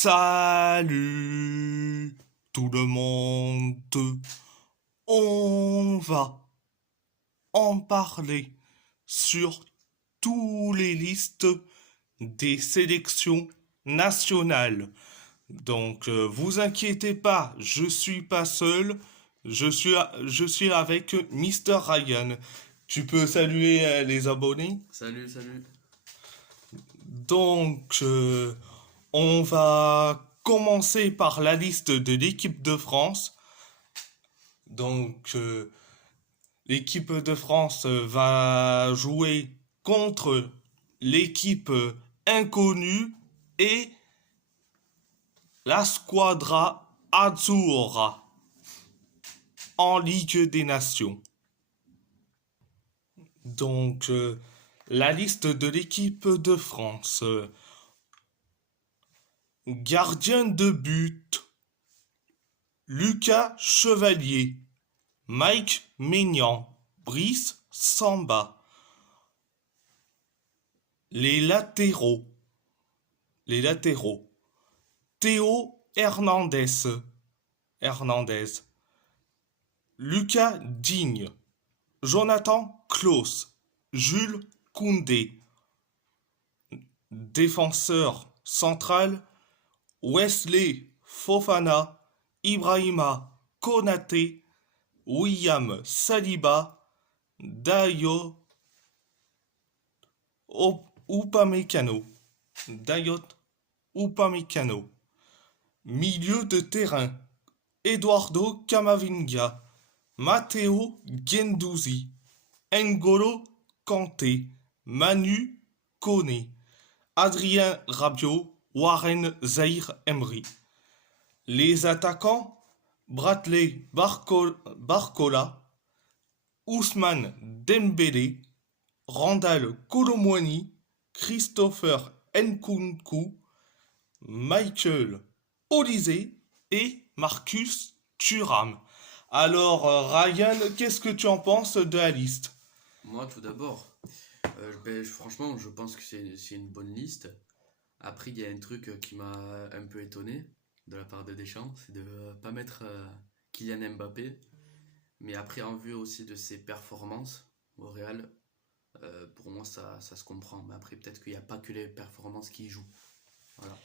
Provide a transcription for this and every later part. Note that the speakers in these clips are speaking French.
Salut tout le monde, on va en parler sur tous les listes des sélections nationales. Donc vous inquiétez pas, je suis pas seul, je suis avec Mr. Ryan. Tu peux saluer les abonnés. Salut, salut. Donc on va commencer par la liste de l'équipe de France. Donc, l'équipe de France va jouer contre l'équipe inconnue et la Squadra Azzurra en Ligue des Nations. Donc, la liste de l'équipe de France. Gardien de but, Lucas Chevalier, Mike Maignan, Brice Samba. Les latéraux. Les latéraux. Théo Hernandez. Lucas Digne. Jonathan Klaus. Jules Koundé. Défenseur central. Wesley Fofana. Ibrahima Konaté. William Saliba. Dayo Upamecano. Dayot Upamecano. Milieu de terrain. Eduardo Camavinga. Matteo Guendouzi. N'Golo Kanté. Manu Kone. Adrien Rabiot. Warren Zahir-Emery. Les attaquants. Bradley Barcola. Ousmane Dembélé. Randal Kolo Muani, Christopher Nkunku, Michael Olise et Marcus Thuram. Alors, Ryan, qu'est-ce que tu en penses de la liste? Moi, tout d'abord, franchement, je pense que c'est une bonne liste. Après, il y a un truc qui m'a un peu étonné de la part de Deschamps, c'est de ne pas mettre Kylian Mbappé. Mais après, en vue aussi de ses performances au Real, pour moi, ça se comprend. Mais après, peut-être qu'il n'y a pas que les performances qui y jouent. Voilà.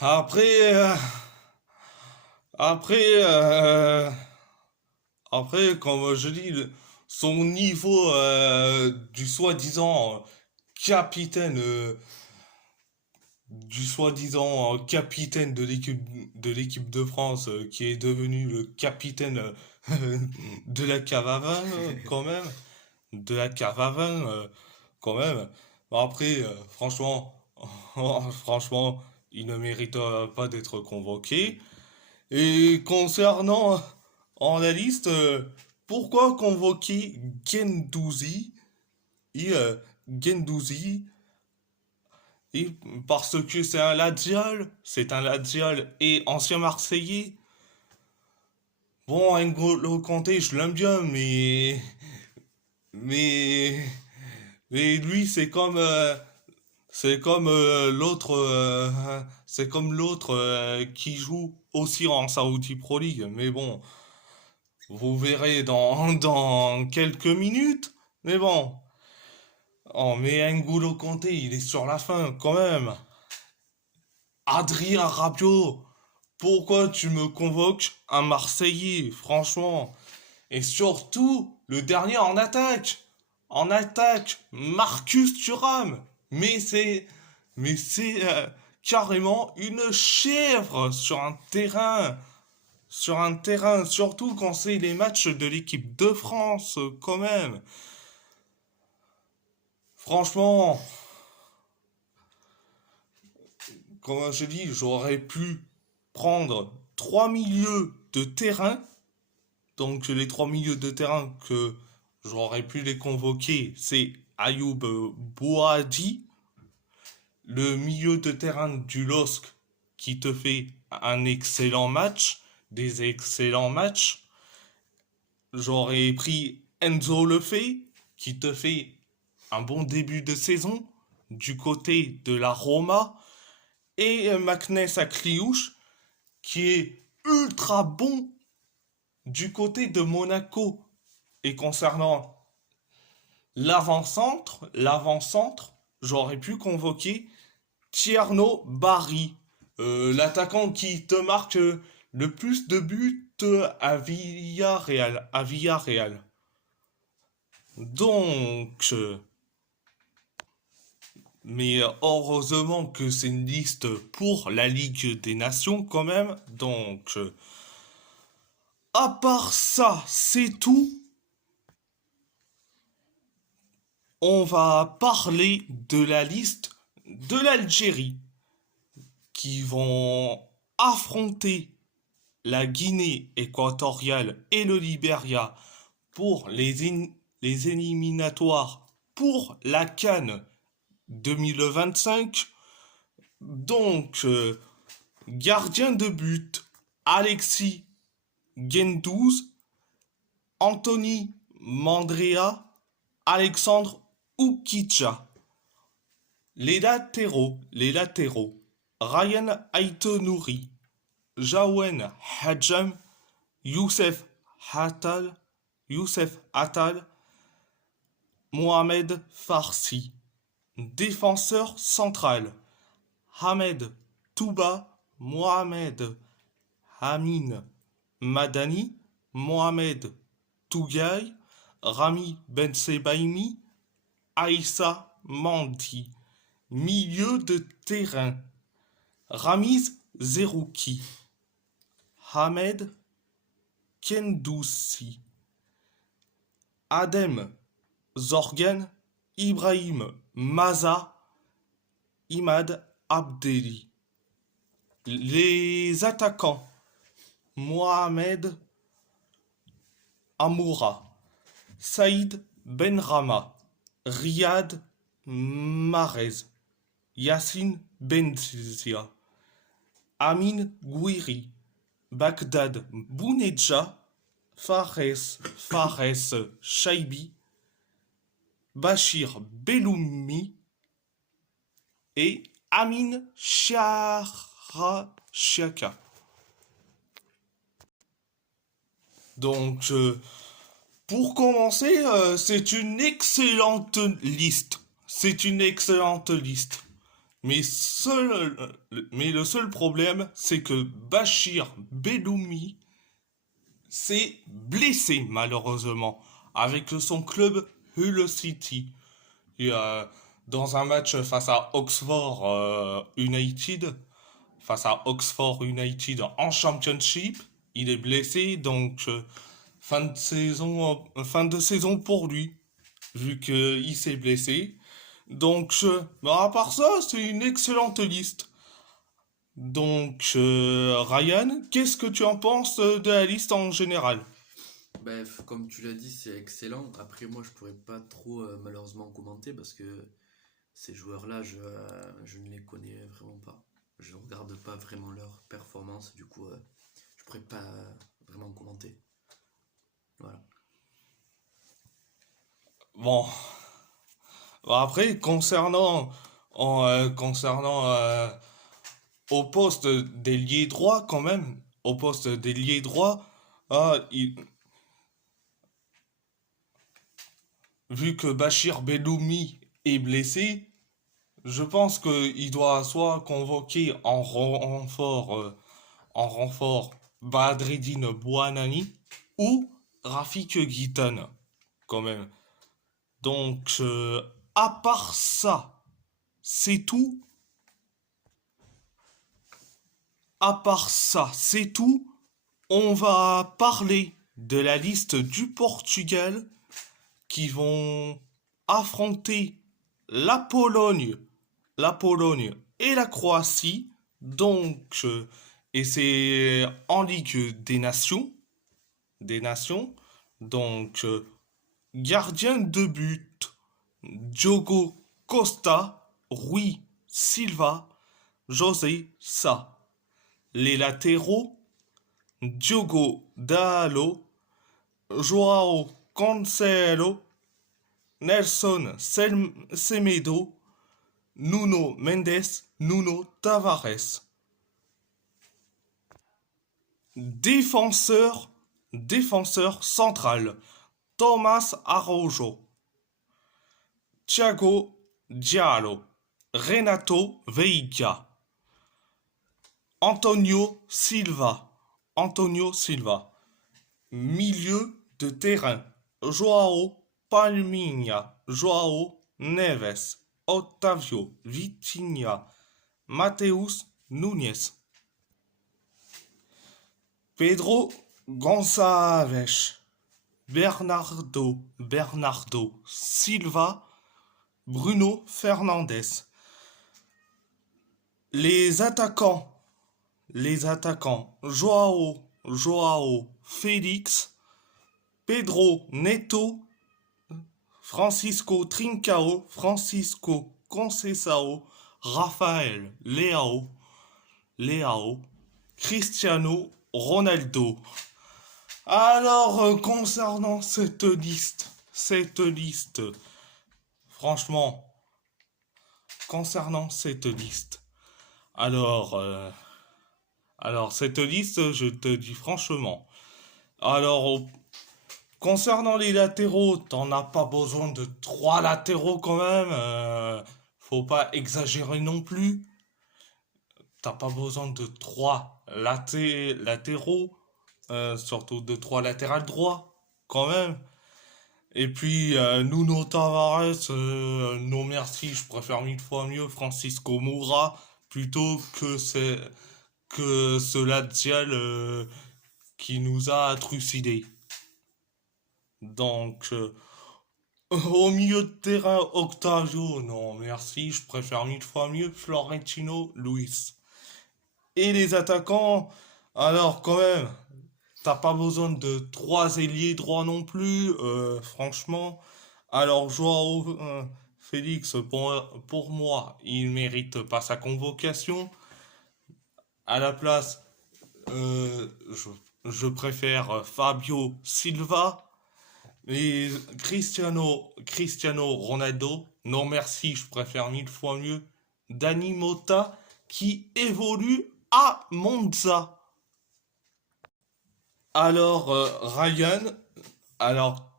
Après, euh, après, euh, après, comme je dis, son niveau du soi-disant capitaine capitaine de l'équipe de France qui est devenu le capitaine de la cave à vin quand même de la cave à vin quand même. Bon, après franchement franchement il ne mérite pas d'être convoqué. Et concernant en la liste pourquoi convoquer Gendouzi et Gendouzi et parce que c'est un Ladial et ancien Marseillais. Bon, N'Golo Kanté, je l'aime bien, mais, mais lui, c'est comme l'autre qui joue aussi en Saudi Pro League. Mais bon, vous verrez dans quelques minutes. Mais bon, oh, mais N'Golo Kanté, il est sur la fin quand même. Adrien Rabiot, pourquoi tu me convoques un Marseillais, franchement? Et surtout, le dernier en attaque. En attaque, Marcus Thuram. Mais c'est carrément une chèvre sur un terrain. Sur un terrain, surtout quand c'est les matchs de l'équipe de France, quand même. Franchement, comme je dis, j'aurais pu prendre trois milieux de terrain. Donc les trois milieux de terrain que j'aurais pu les convoquer, c'est Ayoub Boadi, le milieu de terrain du LOSC qui te fait un excellent match, des excellents matchs. J'aurais pris Enzo Lefebvre qui te fait un bon début de saison du côté de la Roma. et Magnès Akliouche, qui est ultra bon du côté de Monaco. Et concernant l'avant-centre, j'aurais pu convoquer Tierno Barry, l'attaquant qui te marque le plus de buts à Villarreal. Donc, mais heureusement que c'est une liste pour la Ligue des Nations quand même. Donc, à part ça, c'est tout. On va parler de la liste de l'Algérie qui vont affronter la Guinée équatoriale et le Libéria pour les éliminatoires pour la CAN 2025. Donc, gardien de but, Alexis Gendouzi, Anthony Mandrea, Alexandre Oukicha. Les latéraux, Ryan Aïtonouri, Jawen Hadjam, Youssef Attal, Mohamed Farsi. Défenseur central, Ahmed Touba, Mohamed Amin Madani, Mohamed Tougaï, Rami Bensebaimi, Aïssa Mandi. Milieu de terrain, Ramiz Zerouki, Ahmed Kendoussi, Adem Zorgan, Ibrahim Maza, Imad Abdelli. Les attaquants, Mohamed Amoura, Saïd Benrama, Riyad Mahrez, Yassine Benzia, Amin Gouiri, Bagdad Bounedja, Fares Chaibi, Bachir Belloumi et Amin Charachaka. Donc, pour commencer, c'est une excellente liste. C'est une excellente liste. Mais le seul problème, c'est que Bachir Belloumi s'est blessé malheureusement avec son club Hull City. Et, dans un match face à Oxford United en Championship, il est blessé, donc fin de saison pour lui, vu qu'il s'est blessé. Donc, à part ça, c'est une excellente liste. Donc, Ryan, qu'est-ce que tu en penses de la liste en général? Bref, comme tu l'as dit, c'est excellent. Après, moi, je pourrais pas trop malheureusement commenter parce que ces joueurs-là, je ne les connais vraiment pas. Je ne regarde pas vraiment leur performance, du coup, je pourrais pas vraiment commenter. Voilà. Bon, après, concernant au poste d'ailier droit, quand même, au poste d'ailier droit, ah, vu que Bachir Belloumi est blessé, je pense qu'il doit soit convoquer en renfort Badreddine Bouanani ou Rafik Guitane, quand même. Donc, à part ça, c'est tout. À part ça, c'est tout. On va parler de la liste du Portugal qui vont affronter la Pologne, et la Croatie. Donc, et c'est en Ligue des Nations. Donc, gardien de but, Diogo Costa, Rui Silva, José Sa. Les latéraux, Diogo Dalot, Joao Cancelo, Nelson Semedo, Nuno Mendes, Nuno Tavares. Défenseur central, Thomas Araujo, Thiago Diallo, Renato Veiga, Antonio Silva. Milieu de terrain, Joao Palminha, Joao Neves, Otavio Vitinha, Mateus Nunes. Pedro Gonçalves, Bernardo Silva, Bruno Fernandes. Les attaquants, Joao Félix, Pedro Neto, Francisco Trincao, Francisco Conceição, Rafael Leao, Cristiano Ronaldo. Alors, concernant cette liste, franchement, concernant cette liste, alors, cette liste, je te dis franchement, alors, concernant les latéraux, t'en as pas besoin de 3 latéraux quand même, faut pas exagérer non plus. T'as pas besoin de 3 latéraux, surtout de 3 latérales droits, quand même. Et puis, Nuno Tavares, non merci, je préfère 1000 fois mieux Francisco Moura plutôt que ce Lazial qui nous a trucidés. Donc, au milieu de terrain, Octavio, non merci, je préfère 1000 fois mieux Florentino Luis. Et les attaquants, alors quand même, t'as pas besoin de 3 ailiers droits non plus, franchement. Alors Joao Félix, pour moi, il mérite pas sa convocation. À la place, je préfère Fabio Silva. Et Cristiano Ronaldo, non merci, je préfère 1000 fois mieux Dani Mota qui évolue à Monza. Alors, Ryan, alors,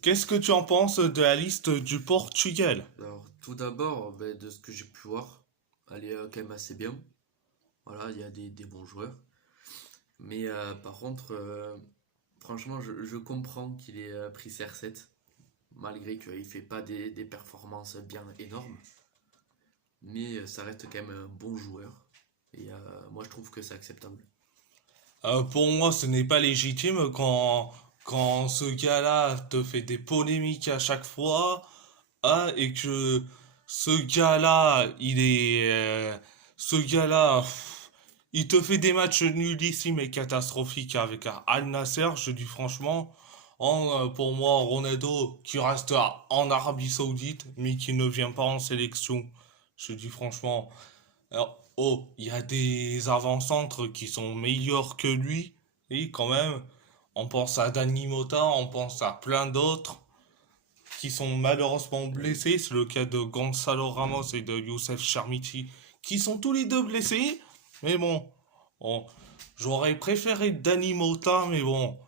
qu'est-ce que tu en penses de la liste du Portugal? Alors, tout d'abord, ben, de ce que j'ai pu voir, elle est quand même assez bien. Voilà, il y a des bons joueurs. Mais par contre, franchement, je comprends qu'il ait pris CR7, malgré qu'il ne fait pas des performances bien énormes. Mais ça reste quand même un bon joueur. Et moi, je trouve que c'est acceptable. Pour moi, ce n'est pas légitime quand ce gars-là te fait des polémiques à chaque fois, et que ce gars-là, ce gars-là, il te fait des matchs nullissimes et catastrophiques avec Al Nasser, je dis franchement. Pour moi, Ronaldo qui reste en Arabie Saoudite, mais qui ne vient pas en sélection, je dis franchement. Alors, oh, il y a des avant-centres qui sont meilleurs que lui. Et quand même, on pense à Dani Mota, on pense à plein d'autres qui sont malheureusement blessés. C'est le cas de Gonzalo Ramos et de Youssef Chermiti, qui sont tous les deux blessés. Mais bon, j'aurais préféré Dani Mota, mais bon.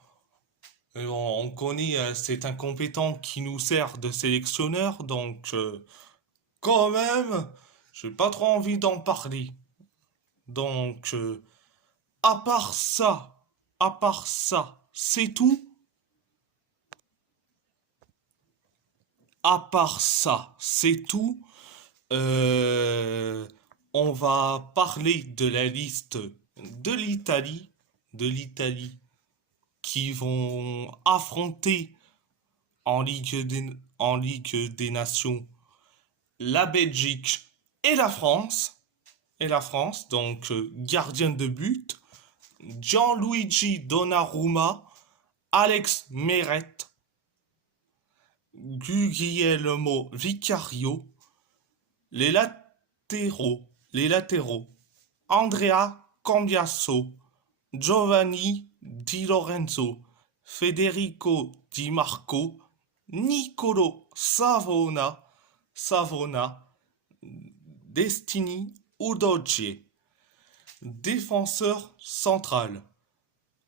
On connaît cet incompétent qui nous sert de sélectionneur, donc quand même, j'ai pas trop envie d'en parler. Donc, à part ça, c'est tout. À part ça, c'est tout. Euh, on va parler de la liste de l'Italie qui vont affronter en Ligue des Nations la Belgique et la France. Donc gardien de but, Gianluigi Donnarumma, Alex Meret, Guglielmo Vicario, les latéraux, Andrea Cambiasso, Giovanni Di Lorenzo, Federico Di Marco, Nicolo Savona, Destiny Udogie. Défenseur central.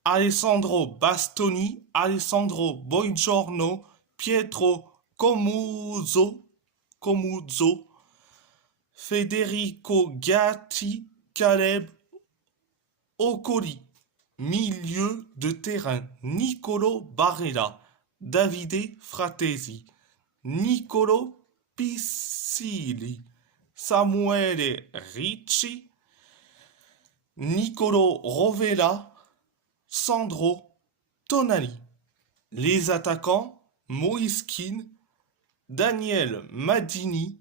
Alessandro Bastoni, Alessandro Buongiorno, Pietro Comuzzo, Federico Gatti, Caleb Okoli. Milieu de terrain, Nicolo Barella, Davide Fratesi, Nicolo Piscili, Samuele Ricci, Nicolo Rovella, Sandro Tonali. Les attaquants, Moiskin, Daniel Maldini,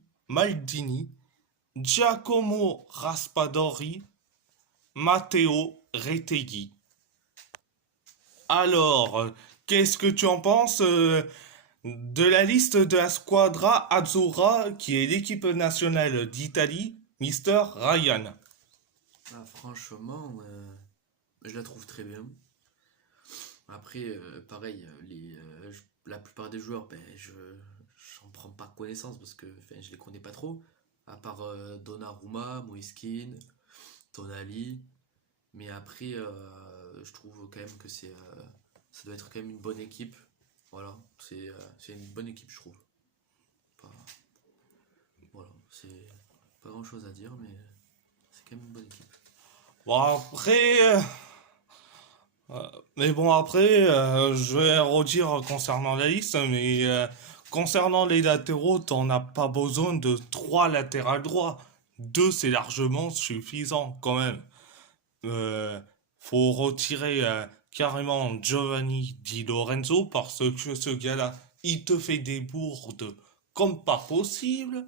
Giacomo Raspadori, Matteo Retegui. Alors, qu'est-ce que tu en penses de la liste de la Squadra Azzurra, qui est l'équipe nationale d'Italie, Mister Ryan? Ah, franchement, je la trouve très bien. Après, pareil, la plupart des joueurs, j'en prends pas connaissance parce que je les connais pas trop. À part Donnarumma, Moiskin, Tonali. Mais après, je trouve quand même que ça doit être quand même une bonne équipe. Voilà, c'est une bonne équipe, je trouve. Pas- voilà, c'est pas grand chose à dire, mais c'est quand même une bonne équipe. Bon, après, mais bon, après, je vais redire concernant la liste, mais concernant les latéraux, t'en as pas besoin de trois latérales droits. Deux, c'est largement suffisant quand même. Euh, Faut retirer carrément Giovanni Di Lorenzo parce que ce gars-là, il te fait des bourdes comme pas possible.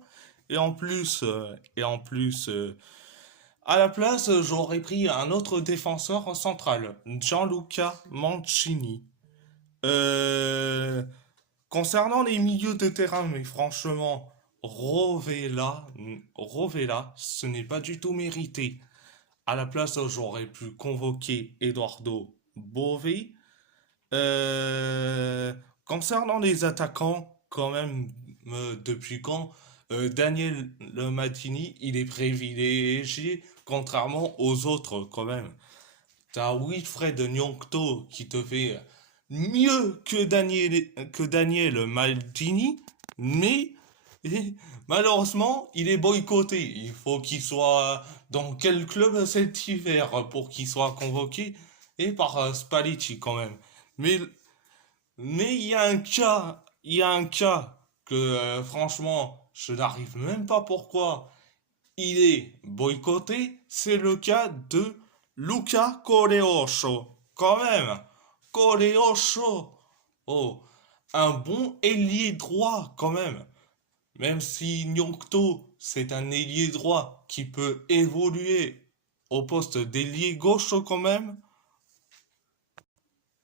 Et en plus, à la place, j'aurais pris un autre défenseur central, Gianluca Mancini. Euh, Concernant les milieux de terrain, mais franchement, Rovella, ce n'est pas du tout mérité. À la place, j'aurais pu convoquer Eduardo Bové. Euh, Concernant les attaquants, quand même, depuis quand Daniel Le Matini, il est privilégié, contrairement aux autres, quand même. T'as Wilfred Nyong'to qui te fait mieux que Daniel Maldini, mais malheureusement, il est boycotté. Il faut qu'il soit dans quel club cet hiver pour qu'il soit convoqué et par Spalletti quand même. Mais il y a un cas que franchement, je n'arrive même pas pourquoi il est boycotté, c'est le cas de Luca Coleocho. Quand même, Coleocho, oh, un bon ailier droit quand même. Même si Nyong'to, c'est un ailier droit qui peut évoluer au poste d'ailier gauche quand même.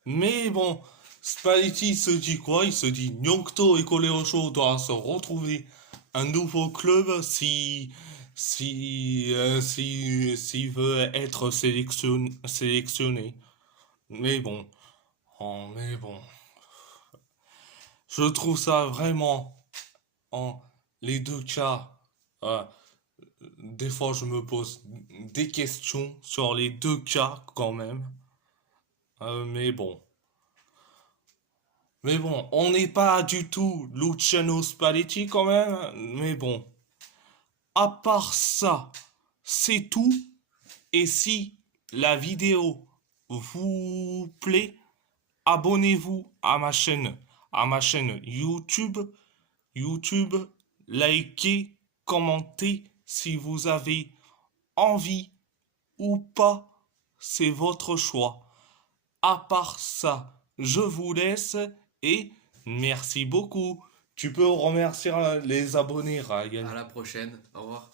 Mais bon, Spalletti se dit quoi? Il se dit Nyong'to et Coleocho doivent se retrouver un nouveau club s'il veut être sélectionné. Mais bon, mais bon, je trouve ça vraiment en les deux cas. euh, des fois, je me pose des questions sur les deux cas quand même. Mais bon. Mais bon, on n'est pas du tout Luciano Spalletti quand même. Mais bon, à part ça, c'est tout. Et si la vidéo vous plaît, abonnez-vous à ma chaîne YouTube. YouTube, likez, commentez si vous avez envie ou pas, c'est votre choix. À part ça, je vous laisse et merci beaucoup. Tu peux remercier les abonnés, Ryan. À la prochaine, au revoir.